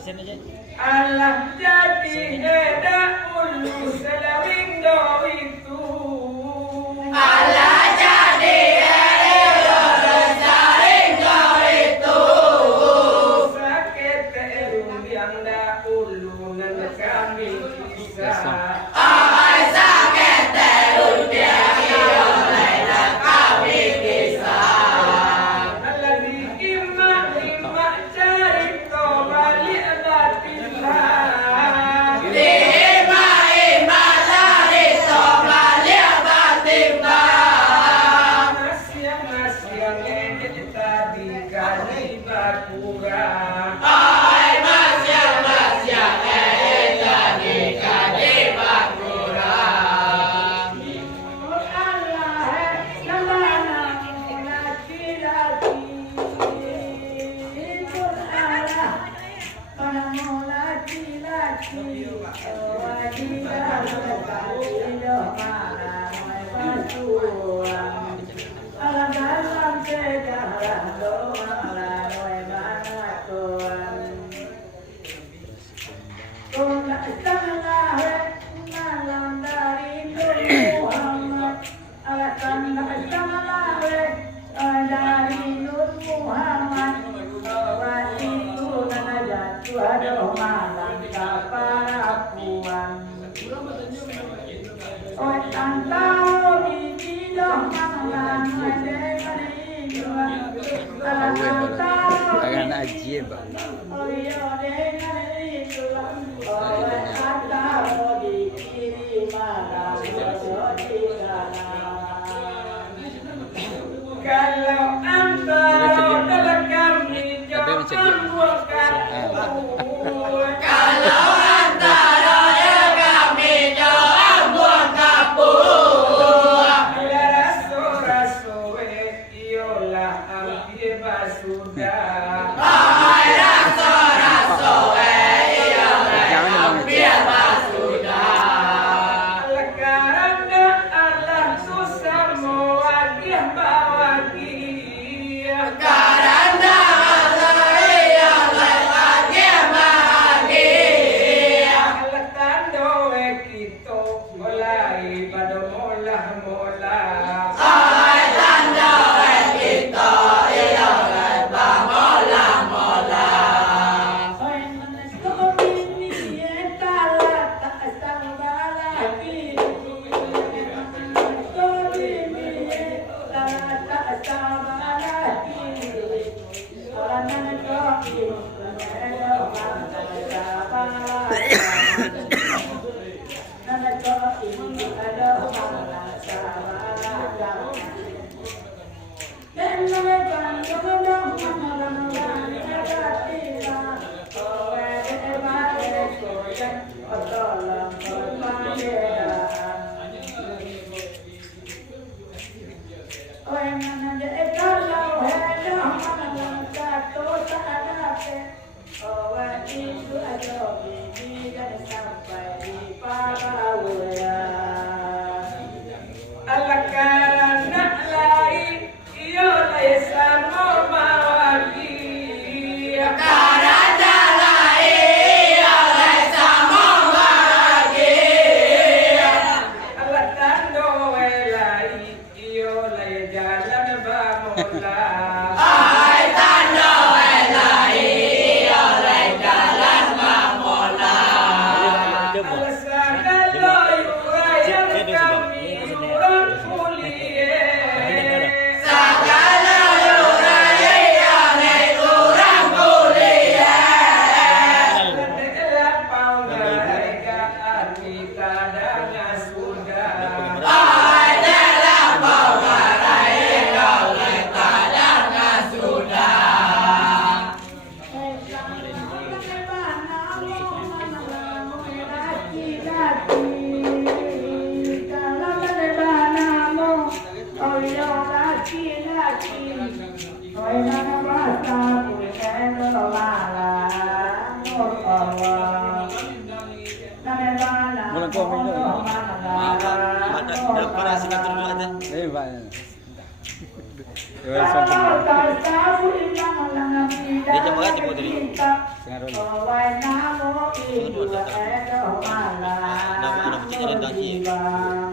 Allah jadi eda ulu selawing do itu. Allah jadi eda ulu selawing do itu. Sakit terung yang da ulu nan kami kisah. Agan ajian Pak. Kalau antara kami jangan bukan. Kalau antara kami jangan buang kapur. Raso iolah hampir basudah. Raso iolah hampir basudah. Karena Allah susah mewakil bahagia. Karena Allah iolah hampir bahagia. Tando kita mulai pada mola. Dia coba aja putri. Sengaja.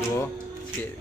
Dua. Sikit.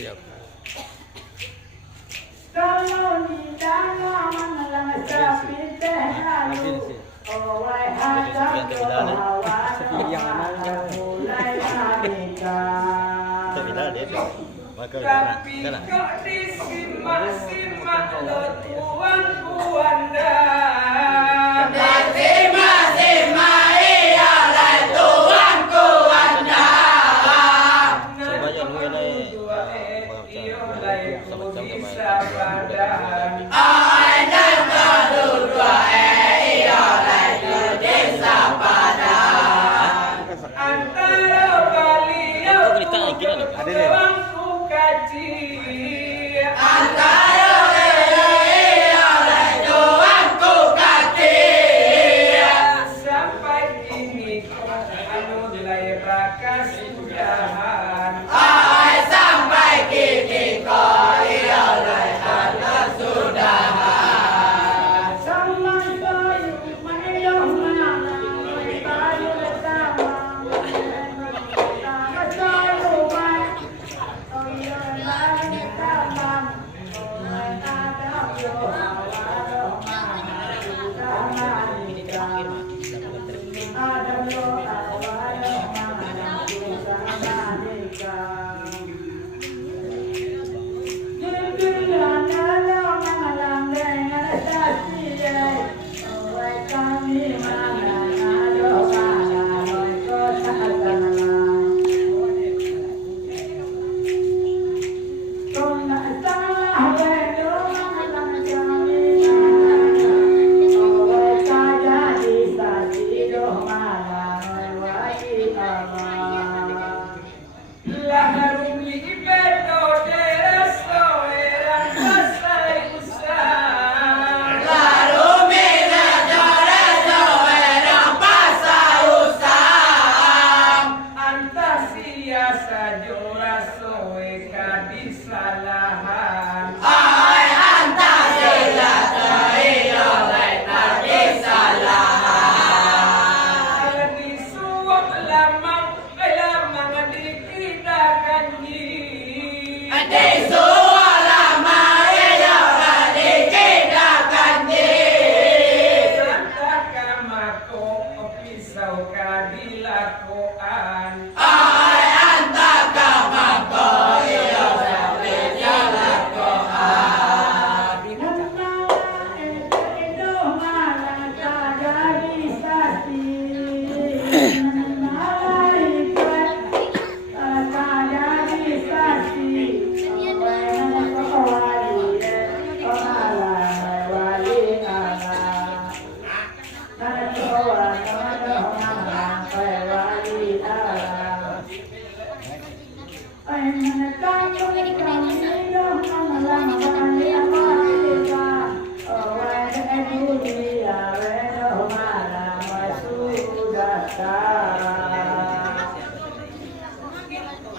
Siap. Tapi kok disimak-simak lo tuan disimak-simak iya lah tuanku anda.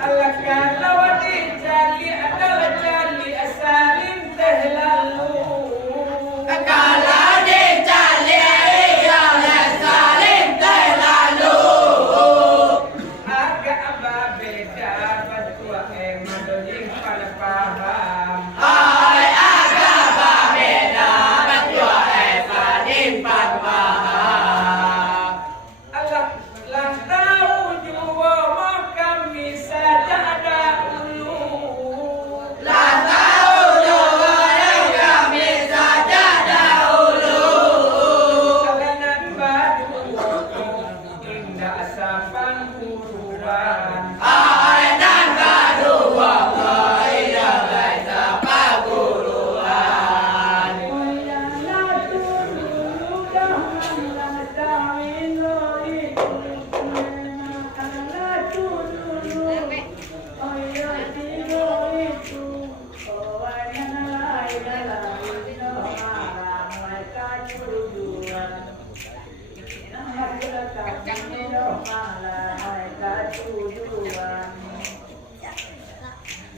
Allah kalau dijali adalah jali asalin teh lalu. Kalau dijali ya asalin teh lalu. Agak apa beda batua madolin pada paham. Ay agak apa beda batua madolin pada paham. Allah lah tahu jua kami saja ada ulu. Lah tahu jua kami saja ada ulu. Kalian badu indah sapan kuruan. Dan badu indah sapan kuruan.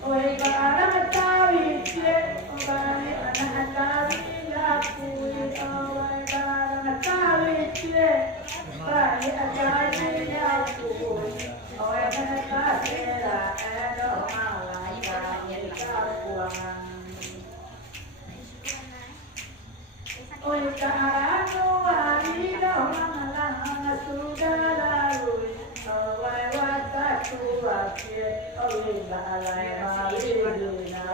Oi barang tawi cie, oi anak tawi laku, oi barang tawi cie, oi tawi laku, oi anak tawi la edo malai kami kapuangan. Oi karanu hari do malang sudah lalu, oi wataku akie, oi balai malina.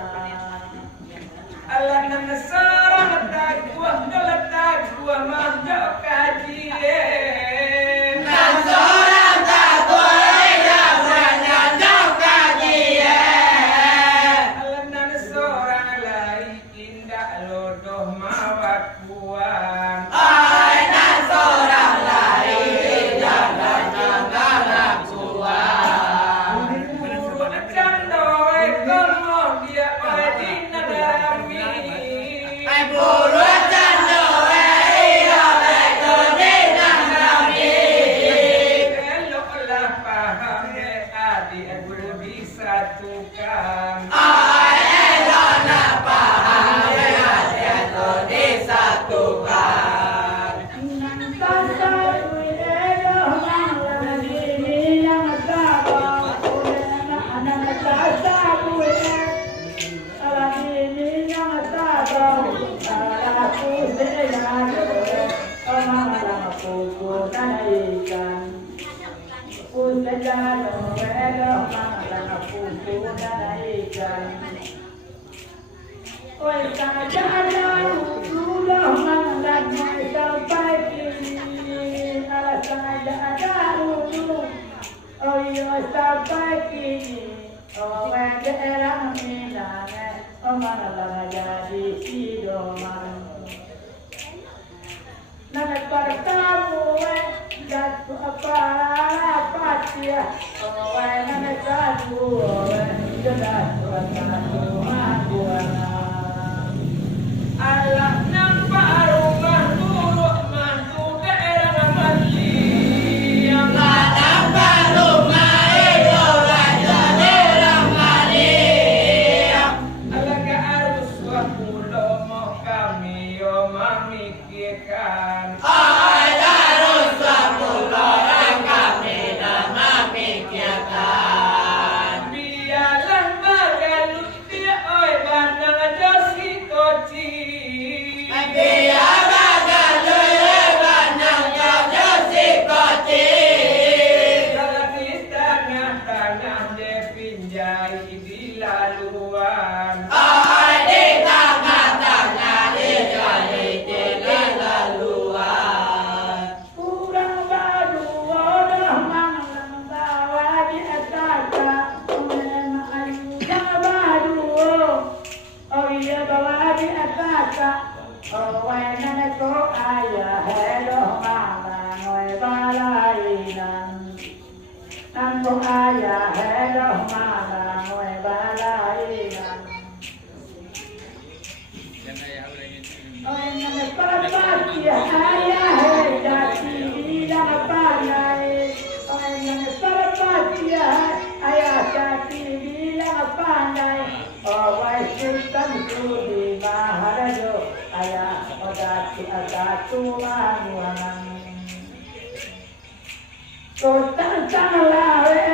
Allah nang sarang tak gua mahjok kajiye. Nang sarang tak gua ya mahjok kajiye. Allah nang sarang lai indah lodoh mawat buang. Ay nang sarang lai indah lodoh mawat buang. Candoi komo dia oi nadarami. Ai bulu candoi iya beto di nadarami. Elok lah paham de adi aku bisa tukang. Ai elok lah paham de adi aku bisa tukang. Oi kadang dulu malam sampai kini, alasan ada dulu. Oh sampai kini, oh daerah Minang, oh malam jadi sidoman. Nanti bertemu jatuh apa dia, oh nanti satu, sudah satu aku. Allah nampak rumah turut mantu daerah Maliang. Allah nampak rumah itu daerah Maliang. Allah ke arus wakulo mau kami yo memikirkan. Allah arus wakulo kami dah memikirkan. Biarlah bagalut dia oi bandang Namo ayah hello mana ngoe balai nan. Oe nane parapati ayah he jati bilang pandai. Oe nane parapati ayah jati bilang pandai. Owai sultan sudi maharajo ayah odatu manuanang. Kau tantang lawe